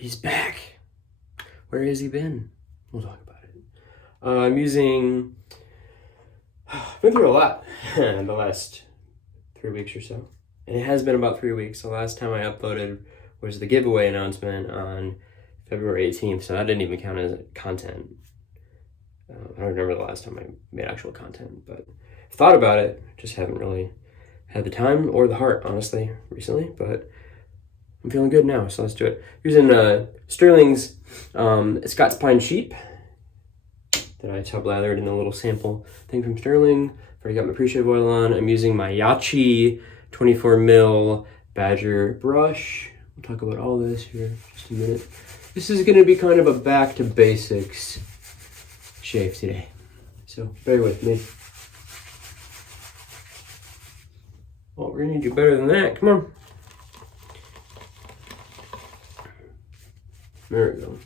He's back. Where has he been? We'll talk about it. I've been through a lot in the last 3 weeks or so. And it has been about 3 weeks. The last time I uploaded was the giveaway announcement on February 18th, so that didn't even count as content. I don't remember the last time I made actual content, but I've thought about it. Just haven't really had the time or the heart, honestly, recently, but I'm feeling good now, so let's do it. Using Sterling's Scott's Pine Sheep that I tub lathered in a little sample thing from Sterling. I've already got my pre-shave oil on. I'm using my Yachi 24 mil Badger brush. We'll talk about all this here in just a minute. This is gonna be kind of a back to basics shave today, so bear with me. Well, we're gonna do better than that, come on. There we go.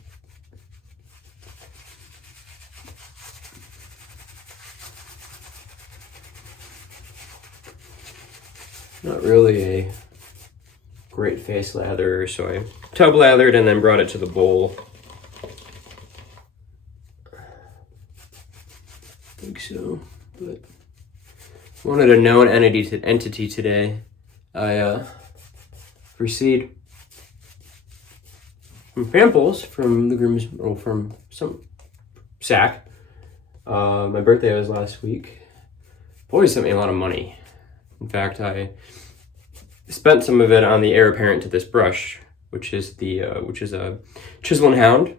Not really a great face lather, so I tub lathered and then brought it to the bowl. I think so, but wanted a known entity today. I received some samples from the groom's, or from some sack. My birthday was last week. Boy sent me a lot of money. In fact, I spent some of it on the heir apparent to this brush, which is a Chisel and Hound.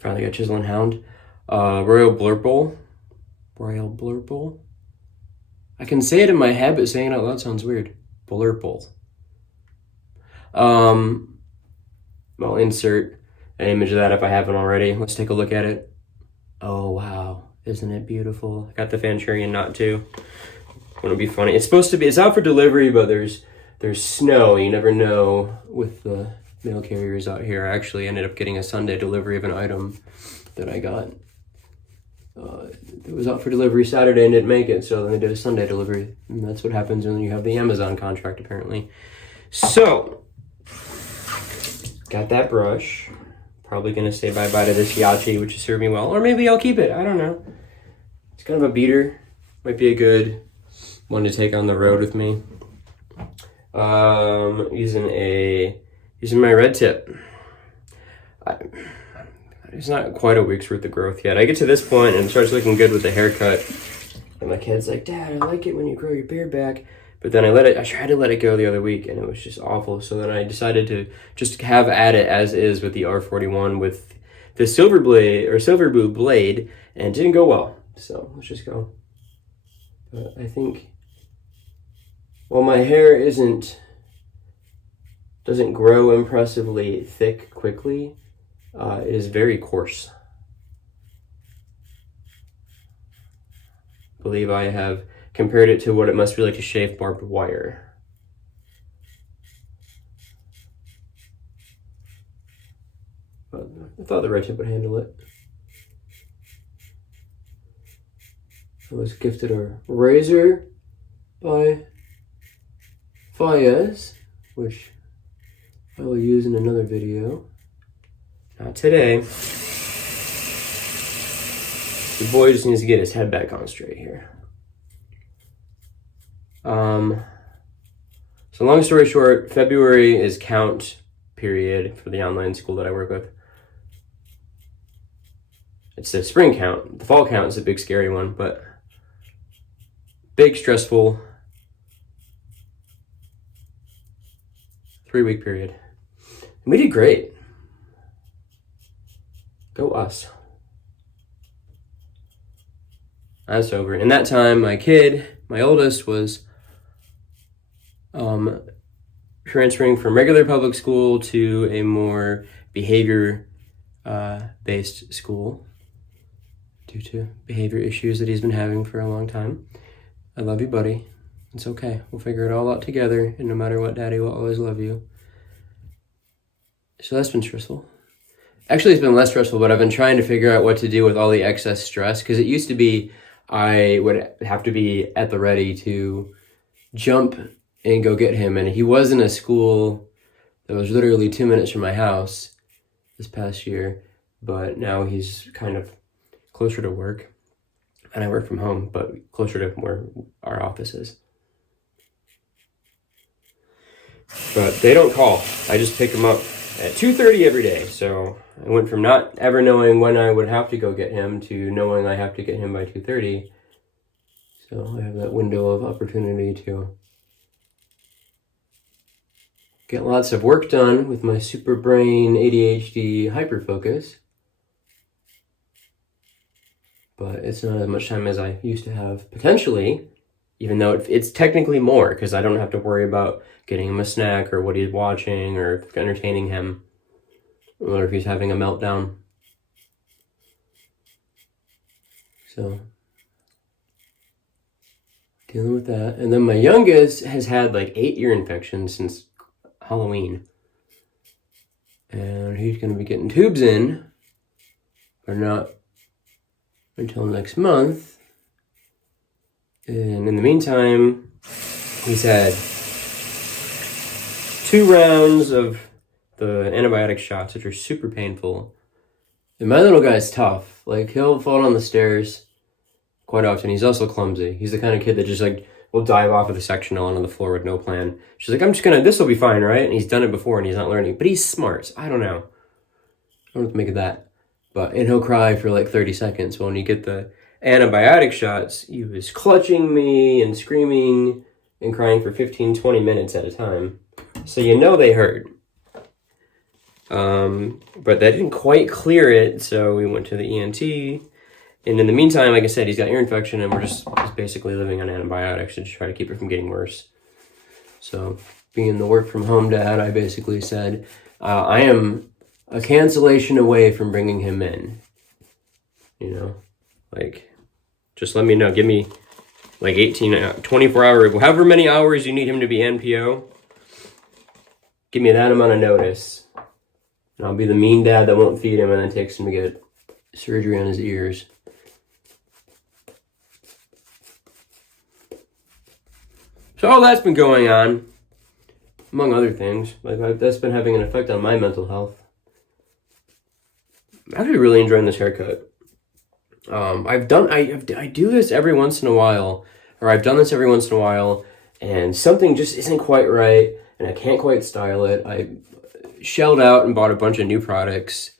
Finally got Chisel and Hound. Royal Blurple. I can say it in my head, but saying it out loud sounds weird. Blurple. I'll insert an image of that if I haven't already. Let's take a look at it. Oh wow, isn't it beautiful? I got the Fanchurian knot too. Wouldn't it be funny? It's out for delivery, but there's snow. You never know with the mail carriers out here. I actually ended up getting a Sunday delivery of an item that I got. It was out for delivery Saturday and didn't make it, so then they did a Sunday delivery. And that's what happens when you have the Amazon contract, apparently. So, got that brush. Probably gonna say bye-bye to this Yachi, which has served me well. Or maybe I'll keep it, I don't know. It's kind of a beater. Might be a good one to take on the road with me. Using my red tip. It's not quite a week's worth of growth yet. I get to this point and it starts looking good with the haircut. And my kid's like, Dad, I like it when you grow your beard back. But then I tried to let it go the other week and it was just awful. So then I decided to just have at it as is with the R41 with the silver blue blade, and it didn't go well. So let's just go. But I think, well, my hair doesn't grow impressively thick quickly. It is very coarse. I believe I have compared it to what it must be like to shave barbed wire. But I thought the red tip would handle it. I was gifted a razor by Fayez, which I will use in another video. Not today. The boy just needs to get his head back on straight here. So long story short, February is count period for the online school that I work with. It's the spring count. The fall count is a big scary one, but big stressful 3-week period. And we did great. Go us. That's over. In that time, my oldest, was transferring from regular public school to a more behavior based school due to behavior issues that he's been having for a long time. I love you, buddy. It's okay. We'll figure it all out together, and no matter what, Daddy will always love you. So that's been stressful. Actually, it's been less stressful, but I've been trying to figure out what to do with all the excess stress, because it used to be I would have to be at the ready to jump and go get him, and he was in a school that was literally 2 minutes from my house this past year, but now he's kind of closer to work. And I work from home, but closer to where our office is. But they don't call. I just pick them up at 2:30 every day. So I went from not ever knowing when I would have to go get him to knowing I have to get him by 2:30. So I have that window of opportunity to get lots of work done with my super brain ADHD hyperfocus. But it's not as much time as I used to have, potentially, even though it's technically more, because I don't have to worry about getting him a snack or what he's watching or entertaining him, or if he's having a meltdown. So, dealing with that. And then my youngest has had like 8 ear infections since Halloween. And he's going to be getting tubes in, but not until next month. And in the meantime, he's had 2 rounds of the antibiotic shots, which are super painful. And my little guy's tough. Like, he'll fall down the stairs quite often. He's also clumsy. He's the kind of kid that just like will dive off of the sectional onto the floor with no plan. She's like, this will be fine, right? And he's done it before and he's not learning. But he's smart. So I don't know. I don't know what to make of that. And he'll cry for like 30 seconds. When you get the antibiotic shots, he was clutching me and screaming and crying for 15, 20 minutes at a time. So they hurt. But that didn't quite clear it, so we went to the ENT. And in the meantime, like I said, he's got ear infection, and we're just basically living on antibiotics to just try to keep it from getting worse. So, being the work from home dad, I basically said, I am a cancellation away from bringing him in. Just let me know. Give me like 24 hours, however many hours you need him to be NPO. Give me that amount of notice. And I'll be the mean dad that won't feed him and then takes him to get surgery on his ears. So all that's been going on, among other things. That's been having an effect on my mental health. I'm actually really enjoying this haircut. I do this every once in a while, or I've done this every once in a while, and something just isn't quite right, and I can't quite style it. I shelled out and bought a bunch of new products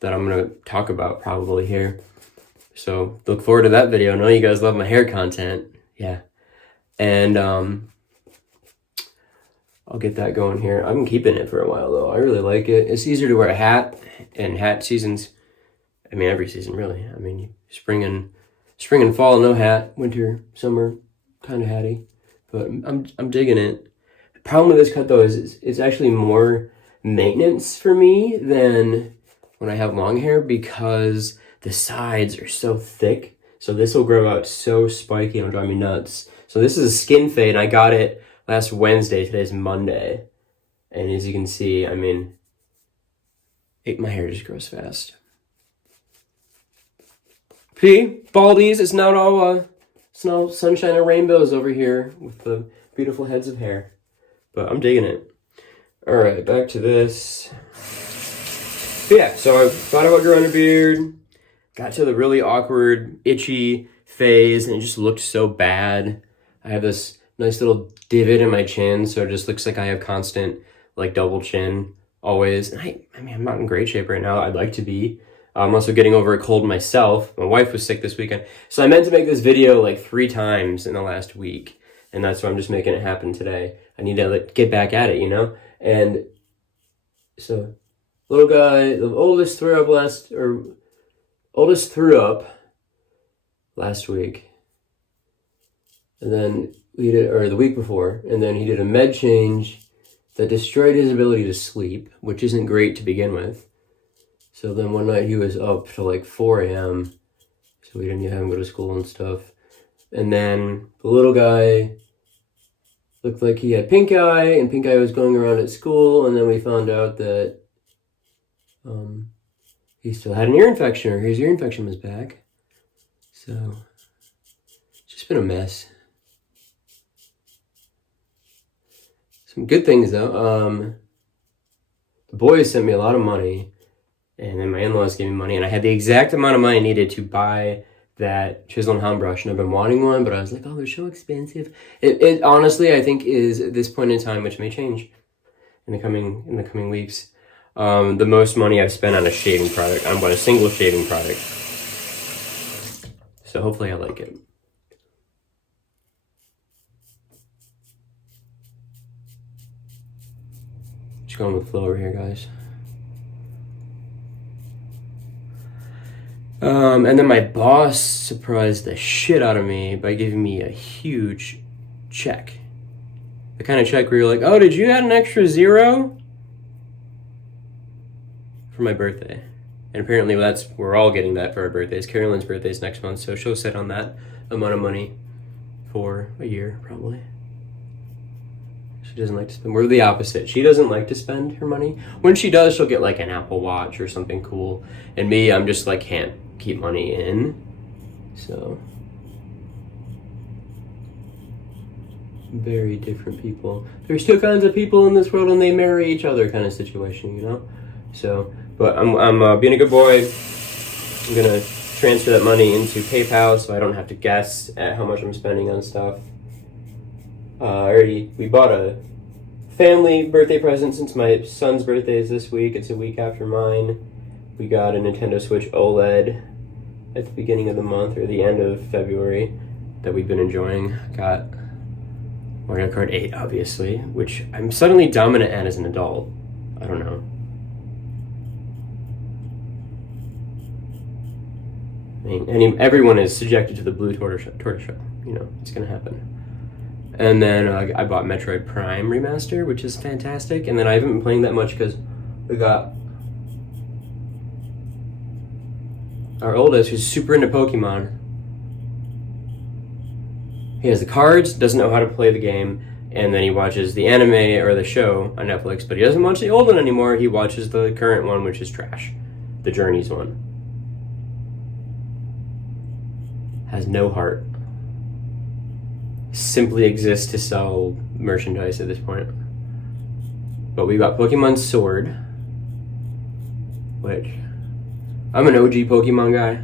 that I'm going to talk about probably here. So look forward to that video. I know you guys love my hair content. Yeah. And I'll get that going here. I'm keeping it for a while though. I really like it. It's easier to wear a hat, and hat seasons, every season really. Spring and fall, no hat. Winter, summer, kind of hatty. But I'm digging it. The problem with this cut though is it's actually more maintenance for me than when I have long hair, because the sides are so thick. So this will grow out so spiky, it'll drive me nuts. So this is a skin fade. I got it last Wednesday. Today's Monday. And as you can see, my hair just grows fast. See, baldies, it's not all sunshine and rainbows over here with the beautiful heads of hair. But I'm digging it. All right, back to this. But yeah, so I thought about growing a beard. Got to the really awkward, itchy phase, and it just looked so bad. I have this nice little divot in my chin, so it just looks like I have constant, double chin always. And I'm not in great shape right now. I'd like to be. I'm also getting over a cold myself. My wife was sick this weekend. So I meant to make this video 3 times in the last week, and that's why I'm just making it happen today. I need to get back at it, And so, little guy, the oldest threw up last week. And then the week before, and then he did a med change that destroyed his ability to sleep, which isn't great to begin with. So then one night he was up till 4 a.m. So we didn't have him go to school and stuff. And then the little guy looked like he had pink eye, and pink eye was going around at school. And then we found out that he still had an ear infection, or his ear infection was back. So it's just been a mess. Some good things though. the boys sent me a lot of money, and then my in-laws gave me money, and I had the exact amount of money needed to buy that chisel and hound brush, and I've been wanting one, but I was like, oh, they're so expensive. It honestly, I think, is at this point in time, which may change in the coming weeks, the most money I've spent on a shaving product, on a single shaving product. So hopefully I like it. Just going with the flow over here, guys. And then my boss surprised the shit out of me by giving me a huge check. The kind of check where you're like, oh, did you add an extra zero? For my birthday. And apparently we're all getting that for our birthdays. Carolyn's birthday is next month, so she'll sit on that amount of money for a year, probably. She doesn't like to spend. We're the opposite. She doesn't like to spend her money. When she does, she'll get like an Apple Watch or something cool. And me, I'm just like, can't keep money in. So, very different people. There's two kinds of people in this world, and they marry each other kind of situation, you know? So, but I'm being a good boy. I'm gonna transfer that money into PayPal so I don't have to guess at how much I'm spending on stuff. We bought a family birthday present since my son's birthday is this week. It's a week after mine. We got a Nintendo Switch OLED at the beginning of the month, or the end of February, that we've been enjoying. Got Mario Kart 8, obviously, which I'm suddenly dominant at as an adult. I don't know. I mean, everyone is subjected to the blue tortoise shell. You know, it's gonna happen. And then I bought Metroid Prime Remaster, which is fantastic. And then I haven't been playing that much because we got our oldest, who's super into Pokemon. He has the cards, doesn't know how to play the game, and then he watches the anime or the show on Netflix, but he doesn't watch the old one anymore. He watches the current one, which is trash. The Journeys one. Has no heart. Simply exists to sell merchandise at this point. But we got Pokemon Sword, which I'm an OG Pokemon guy.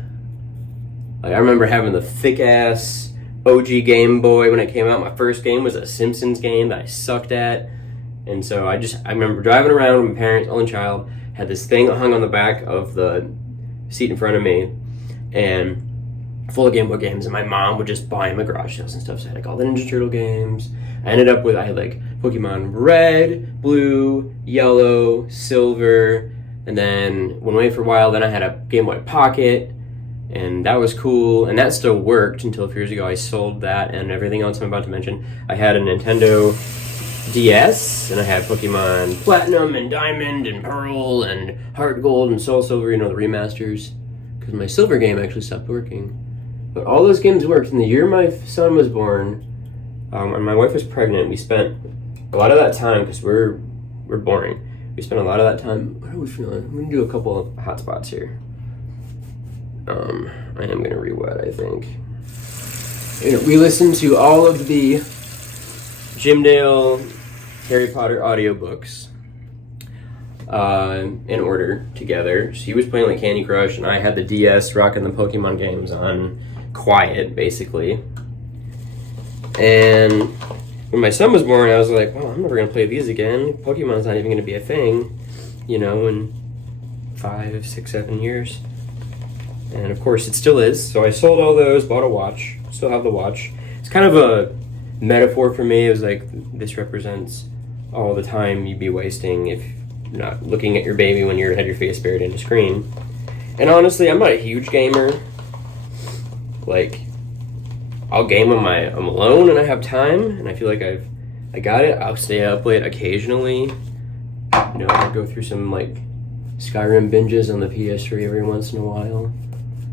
Like, I remember having the thick ass OG Game Boy when it came out. My first game was a Simpsons game that I sucked at, and so I remember driving around with my parents, only child, had this thing hung on the back of the seat in front of me, and full of Game Boy games, and my mom would just buy them at garage sales and stuff. So I had like all the Ninja Turtle games. I had like Pokemon Red, Blue, Yellow, Silver, and then went away for a while. Then I had a Game Boy Pocket, and that was cool, and that still worked until a few years ago. I sold that and everything else I'm about to mention. I had a Nintendo DS, and I had Pokemon Platinum and Diamond and Pearl and Heart Gold and Soul Silver, you know, the remasters, because my Silver game actually stopped working. But all those games worked. In the year my son was born, and my wife was pregnant, we spent a lot of that time, because we're boring. We spent a lot of that time. What are we feeling? I'm gonna do a couple of hot spots here. I am gonna re-wet, I think. We listened to all of the Jim Dale Harry Potter audiobooks in order together. So he was playing like Candy Crush, and I had the DS rocking the Pokemon games on quiet, basically. And when my son was born, I was like, well, I'm never going to play these again. Pokemon's not even going to be a thing, you know, in 5, 6, 7 years. And of course it still is. So I sold all those, bought a watch, still have the watch. It's kind of a metaphor for me. It was like, this represents all the time you'd be wasting if you're not looking at your baby when you had your face buried in a screen. And honestly, I'm not a huge gamer. Like, I'll game when I'm alone and I have time, and I feel like I got it. I'll stay up late occasionally. You know, I'll go through some like Skyrim binges on the PS3 every once in a while.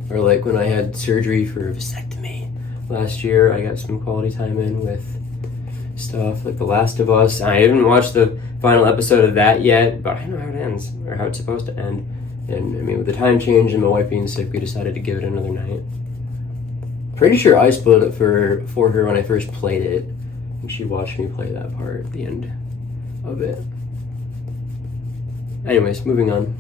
Or like when I had surgery for vasectomy last year, I got some quality time in with stuff like The Last of Us. I haven't watched the final episode of that yet, but I know how it ends, or how it's supposed to end. And I mean, with the time change and my wife being sick, we decided to give it another night. Pretty sure I spoiled it for her when I first played it, and she watched me play that part at the end of it. Anyways, moving on.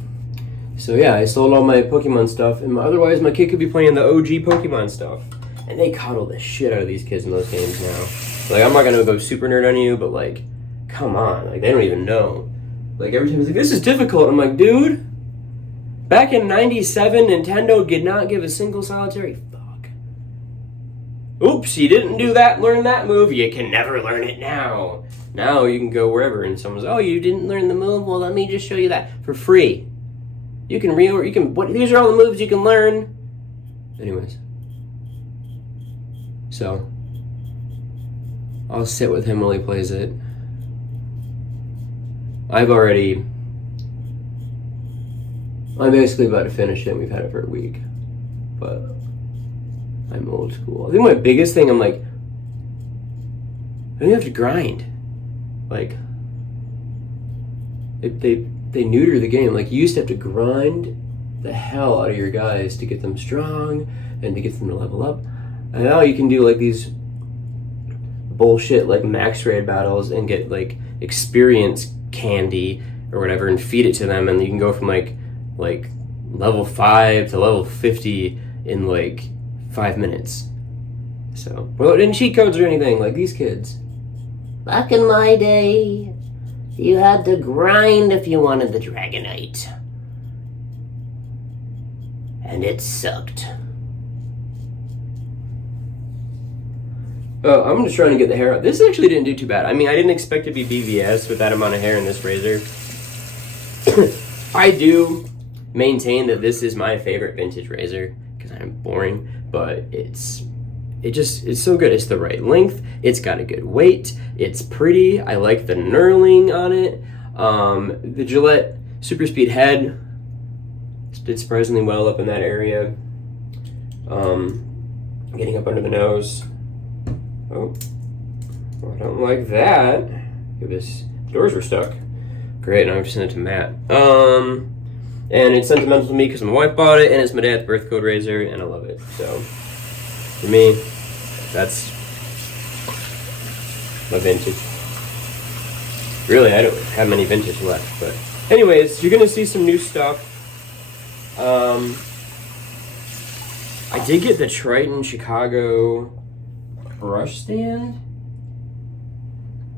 So yeah, I sold all my Pokemon stuff, and otherwise my kid could be playing the OG Pokemon stuff. And they coddle the shit out of these kids in those games now. Like, I'm not gonna go super nerd on you, but like, come on, like, they don't even know. Like, every time he's like, this is difficult, I'm like, dude, back in 97, Nintendo did not give a single solitary fuck. Oops, you didn't do that, learn that move, you can never learn it now. Now you can go wherever and someone's, oh, you didn't learn the move, well, let me just show you that for free. You can these are all the moves you can learn. Anyways. So, I'll sit with him while he plays it. I'm basically about to finish it. We've had it for a week. But I'm old school. I think my biggest thing, I'm like, I don't have to grind. Like, they neuter the game. Like, you used to have to grind the hell out of your guys to get them strong and to get them to level up. And now you can do like these bullshit like max raid battles and get like experience candy or whatever and feed it to them, and you can go from like level 5 to level 50 in like 5 minutes. So, well, it didn't cheat codes or anything like these kids. Back in my day, you had to grind if you wanted the Dragonite. And it sucked. Oh, I'm just trying to get the hair out. This actually didn't do too bad. I mean, I didn't expect to be BVS with that amount of hair in this razor. I do maintain that this is my favorite vintage razor because I'm boring, but it's so good. It's the right length. It's got a good weight. It's pretty. I like the knurling on it. The Gillette Super Speed head did surprisingly well up in that area. Getting up under the nose. Oh, well, I don't like that. The doors were stuck. Great, now I have to send it to Matt. And it's sentimental to me because my wife bought it, and it's my dad's birth code razor, and I love it. So, for me, that's my vintage. Really, I don't have many vintage left, but anyways, you're gonna see some new stuff. I did get the Triton Chicago brush stand,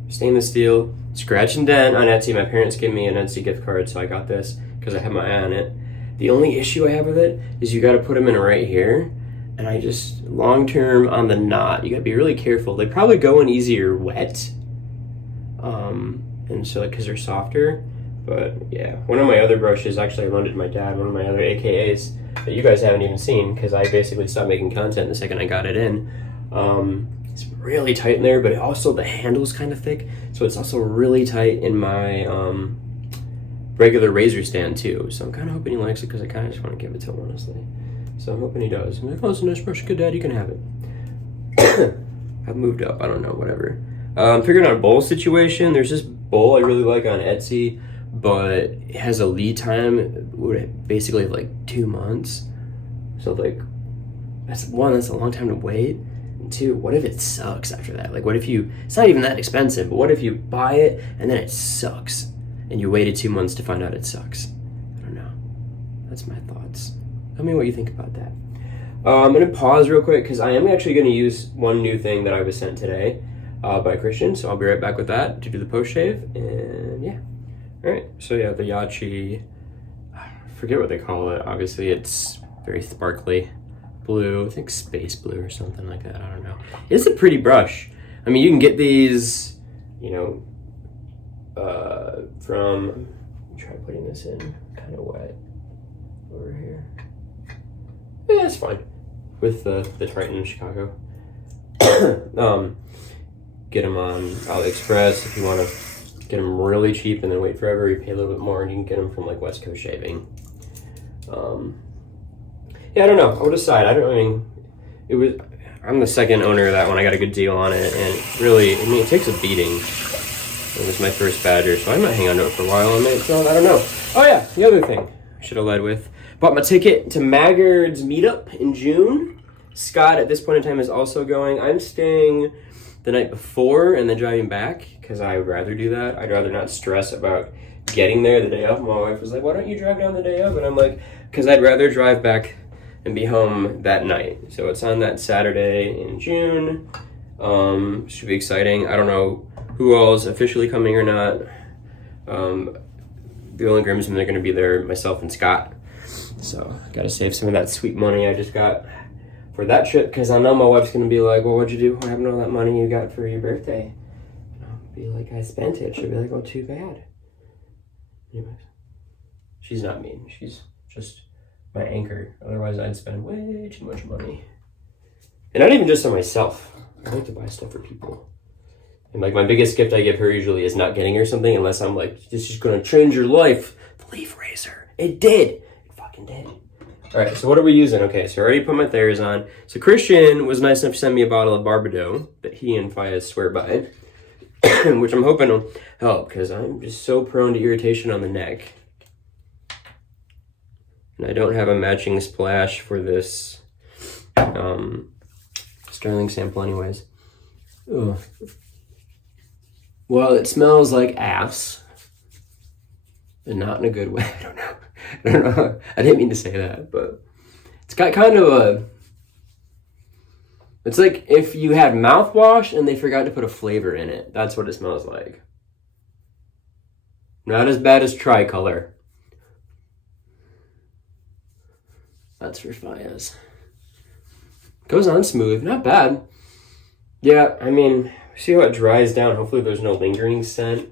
stainless steel, scratch and dent on Etsy. My parents gave me an Etsy gift card, so I got this because I have my eye on it. The only issue I have with it is you got to put them in right here, and I just long term on the knot, you got to be really careful. They probably go in easier wet, and so because they're softer. But yeah, one of my other brushes, actually I loaned it to my dad, one of my other AKAs that you guys haven't even seen because I basically stopped making content the second I got it in. It's really tight in there, but also the handle's kind of thick, so it's also really tight in my regular razor stand too. So I'm kind of hoping he likes it because I kind of just want to give it to him, honestly. So I'm hoping he does. I'm like, oh, it's a nice brush. Good, Dad, you can have it. I've moved up. I don't know, whatever. I'm figuring out a bowl situation. There's this bowl I really like on Etsy, but it has a lead time, basically like 2 months. So like, that's a long time to wait. And two, what if it sucks after that? Like, what if it's not even that expensive, but what if you buy it and then it sucks and you waited 2 months to find out it sucks? I don't know. That's my thoughts. Tell me what you think about that. I'm going to pause real quick because I am actually going to use one new thing that I was sent today by Christian. So I'll be right back with that to do the post shave. And yeah. All right. So yeah, the Yachi, I forget what they call it. Obviously, it's very sparkly blue. I think space blue or something like that. I don't know. It's a pretty brush. I mean, you can get these, you know, from, let me try putting this in kind of wet over here. Yeah, it's fine. With the Triton Chicago. Get them on AliExpress if you want to get them really cheap and then wait forever. You pay a little bit more, and you can get them from like West Coast Shaving. Yeah, I don't know. I'll decide. I'm the second owner of that one. I got a good deal on it, and really, I mean, it takes a beating. It was my first Badger, so I might hang on to it for a while. I don't know. Oh yeah, the other thing I should have led with. Bought my ticket to Maggard's meetup in June. Scott, at this point in time, is also going. I'm staying the night before and then driving back, because I would rather do that. I'd rather not stress about getting there the day of. My wife was like, why don't you drive down the day of? And I'm like, because I'd rather drive back and be home that night. So it's on that Saturday in June. Should be exciting. I don't know who all is officially coming or not. The only groomsmen are going to be there, myself and Scott. So I got to save some of that sweet money I just got for that trip, because I know my wife's going to be like, well, what'd you do? What happened to all that money you got for your birthday? And I'll be like, I spent it. She'll be like, oh, too bad. Anyways, she's not mean. She's just my anchor. Otherwise, I'd spend way too much money. And not even just on myself. I like to buy stuff for people. And like my biggest gift I give her usually is not getting her something unless I'm like, this is going to change your life. The leaf razor. It did. It fucking did. All right, so what are we using? Okay, so I already put my Thayers on. So Christian was nice enough to send me a bottle of Barbado that he and Faya swear by, which I'm hoping will help because I'm just so prone to irritation on the neck. And I don't have a matching splash for this Sterling sample anyways. Ugh. Well, it smells like ass, but not in a good way. I don't know. I didn't mean to say that, but it's got kind of a... It's like if you had mouthwash and they forgot to put a flavor in it. That's what it smells like. Not as bad as Tricolor. That's for Faya's. Goes on smooth. Not bad. Yeah, I mean, see how it dries down. Hopefully there's no lingering scent.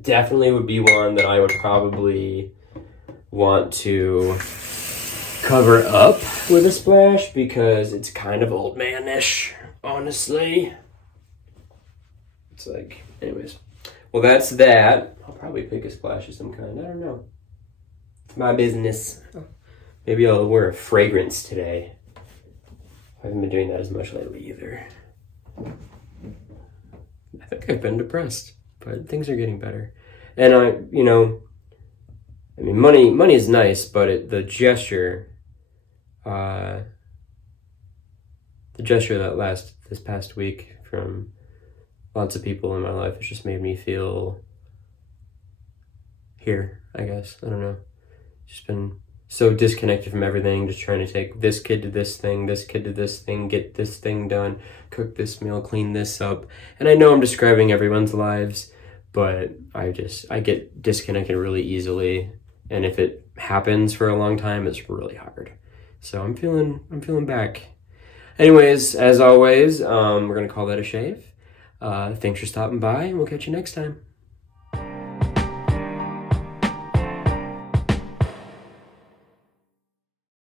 Definitely would be one that I would probably want to cover up with a splash because it's kind of old man-ish, honestly. It's like, anyways. Well, that's that. I'll probably pick a splash of some kind. I don't know. It's my business. Maybe I'll wear a fragrance today. I haven't been doing that as much lately either. I think I've been depressed, but things are getting better. And I mean, money is nice, but the gesture that this past week from lots of people in my life has just made me feel here, I guess. I don't know. Just been so disconnected from everything, just trying to take this kid to this thing, get this thing done, cook this meal, clean this up. And I know I'm describing everyone's lives, but I get disconnected really easily. And if it happens for a long time, it's really hard. So I'm feeling back. Anyways, as always, we're going to call that a shave. Thanks for stopping by, and we'll catch you next time.